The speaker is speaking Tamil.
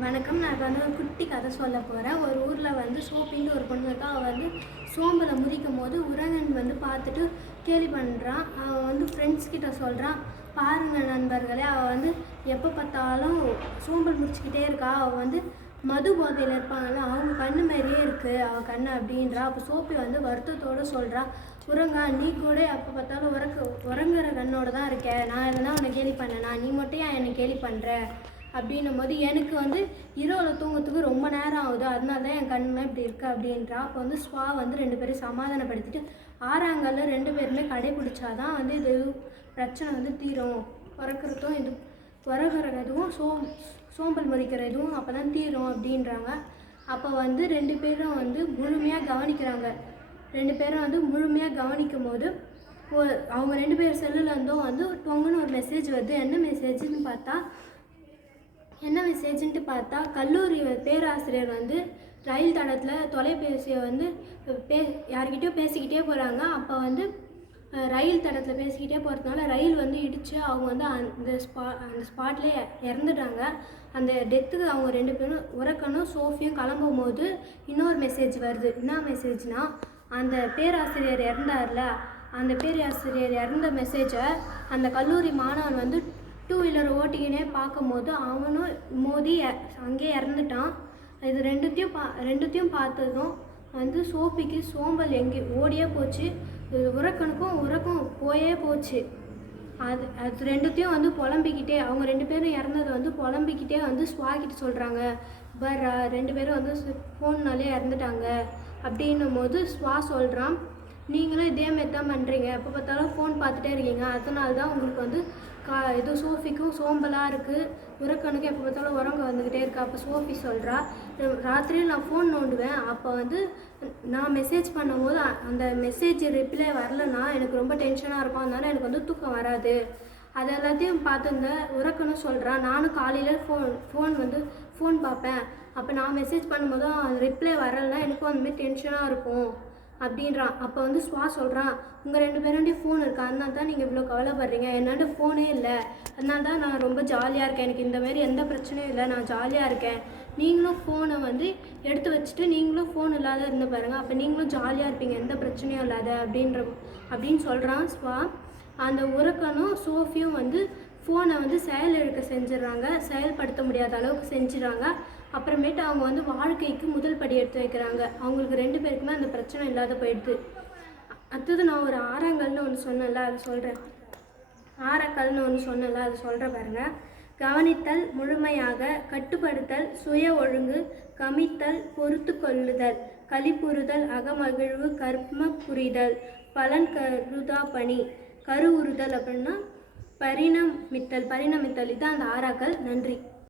வணக்கம். நான் இப்போ வந்து ஒரு குட்டி கதை சொல்ல போகிறேன். ஒரு ஊரில் வந்து சோப்பின்ட்டு ஒரு பொண்ணு இருக்கா. அவள் வந்து சோம்பலை முறிக்கும் போது உறங்கன் வந்து பார்த்துட்டு கேலி பண்ணுறான். அவன் வந்து ஃப்ரெண்ட்ஸ் கிட்ட சொல்கிறான், பாருங்கள் நண்பர்களே, அவள் வந்து எப்போ பார்த்தாலும் சோம்பல் முறிச்சிக்கிட்டே இருக்கா. அவள் வந்து மது போதையில் இருப்பாங்கல்ல, அவங்க கண்ணு மாதிரியே இருக்குது அவள் கண்ணு அப்படின்றா. அப்போ சோப்பி வந்து வருத்தத்தோடு சொல்கிறா, உறங்கா, நீ கூட எப்போ பார்த்தாலும் உறங்குற கண்ணோட தான் இருக்க. நான் எதனா உன்னை கேலி பண்ணேனா? நீ மட்டும் ஏன் என்னை கேலி பண்ணுற அப்படின்னும் போது, எனக்கு வந்து இரவில் தூங்கத்துக்கு ரொம்ப நேரம் ஆகுது, அதனால தான் என் கண்ணெலாம் இப்படி இருக்குது அப்படின்றா. அப்போ வந்து ஸ்வா வந்து 2 பேரும் சமாதானப்படுத்திட்டு, ஆறாங்கல்ல 2 பேருமே கடைப்பிடிச்சாதான் வந்து இது பிரச்சனை வந்து தீரும். பிறக்கிறதும் இது பிறகுற இதுவும் சோம்பல் முறிக்கிற இதுவும் அப்போ தான் தீரும் அப்படின்றாங்க. அப்போ வந்து 2 பேரும் வந்து முழுமையாக கவனிக்கிறாங்க. 2 பேரும் வந்து முழுமையாக கவனிக்கும் போது அவங்க 2 பேர் செல்லுலேருந்தும் வந்து டொங்குன்னு ஒரு மெசேஜ் வருது. என்ன மெசேஜ்ன்ட்டு பார்த்தா கல்லூரி பேராசிரியர் வந்து ரயில் தடத்தில் தொலைபேசியை வந்து யார்கிட்டயோ பேசிக்கிட்டே போகிறாங்க. அப்போ வந்து ரயில் தடத்தில் பேசிக்கிட்டே போகிறதுனால ரயில் வந்து இடித்து அவங்க வந்து அந்த ஸ்பாட்லேயே இறந்துட்டாங்க. அந்த டெத்துக்கு அவங்க 2 பேரும் உறக்கணும் சோஃபியும் கிளம்பும் போது இன்னொரு மெசேஜ் வருது. என்ன மெசேஜ்னால், அந்த பேராசிரியர் இறந்தார்ல, அந்த பேராசிரியர் இறந்த மெசேஜை அந்த கல்லூரி மாணவன் வந்து 2 வீலர் ஓட்டிக்கினே பார்க்கும்போது அவனும் மோதி அங்கேயே இறந்துட்டான். இது ரெண்டுத்தையும் பார்த்ததும் வந்து சோப்பிக்கு சோம்பல் எங்கே ஓடியே போச்சு, உறக்கம் போயே போச்சு. அது ரெண்டுத்தையும் வந்து புலம்பிக்கிட்டே, அவங்க 2 பேரும் இறந்ததை வந்து புலம்பிக்கிட்டே வந்து ஸ்வாகிட்ட சொல்கிறாங்க, பர்ரா 2 பேரும் வந்து ஃபோன்னாலே இறந்துட்டாங்க அப்படின்னும் போது ஸ்வா சொல்கிறான், நீங்களும் இதேமாரி தான் பண்ணுறீங்க, எப்போ பார்த்தாலும் ஃபோன் பார்த்துட்டே இருக்கீங்க, அதனால தான் உங்களுக்கு வந்து இது சோஃபிக்கும் சோம்பலாக இருக்குது, உறக்கனுக்கு எப்போ பார்த்தாலும் உறங்க வந்துக்கிட்டே இருக்கு. அப்போ சோஃபி சொல்கிறா, ராத்திரியில் நான் ஃபோன் நோண்டுவேன், அப்போ வந்து நான் மெசேஜ் பண்ணும்போது அந்த மெசேஜ் ரிப்ளை வரலன்னா எனக்கு ரொம்ப டென்ஷனாக இருக்கும், அதனால எனக்கு வந்து தூக்கம் வராது. அது எல்லாத்தையும் பார்த்துருந்த உறக்கணும் சொல்கிறான், நானும் காலையில் ஃபோன் பார்ப்பேன், அப்போ நான் மெசேஜ் பண்ணும்போதும் அந்த ரிப்ளை வரலைன்னா எனக்கும் அந்தமாதிரி டென்ஷனாக இருக்கும் அப்படின்றான். அப்போ வந்து ஸ்வா சொல்கிறான், உங்கள் 2 பேராண்டி ஃபோன் இருக்கா, அதனால தான் நீங்கள் இவ்வளோ கவலைப்படுறீங்க, என்னாண்ட ஃபோனே இல்லை, அதனால தான் நான் ரொம்ப ஜாலியாக இருக்கேன், எனக்கு இந்த எந்த பிரச்சனையும் இல்லை, நான் ஜாலியாக இருக்கேன், நீங்களும் ஃபோனை வந்து எடுத்து வச்சுட்டு நீங்களும் ஃபோன் இல்லாத இருந்து பாருங்கள், அப்போ நீங்களும் ஜாலியாக இருப்பீங்க, எந்த பிரச்சனையும் இல்லாத அப்படின்னு சொல்கிறான் ஸ்வா. அந்த உறக்கனும் சோஃபியும் வந்து ஃபோனை வந்து செயல்படுத்த முடியாத அளவுக்கு செஞ்சிடறாங்க. அப்புறமேட்டு அவங்க வந்து வாழ்க்கைக்கு முதல் படி எடுத்து வைக்கிறாங்க. அவங்களுக்கு 2 பேருக்குமே அந்த பிரச்சனை இல்லாத போயிடுது. அடுத்தது நான் ஒரு ஆறாங்கல்னு ஒன்று சொன்னேன்ல, அது சொல்கிறேன். ஆறாக்கல்னு ஒன்று சொன்னேன்ல, அது சொல்கிறேன் பாருங்க. கவனித்தல், முழுமையாக கட்டுப்படுத்தல், சுய ஒழுங்கு, கமித்தல், பொறுத்து கொள்ளுதல், களிப்புறுதல், அகமகிழ்வு, கர்ம புரிதல், பலன் கருதா பணி, கருவுறுதல் அப்படின்னா பரிணமித்தல். இதுதான் அந்த ஆறாக்கல். நன்றி.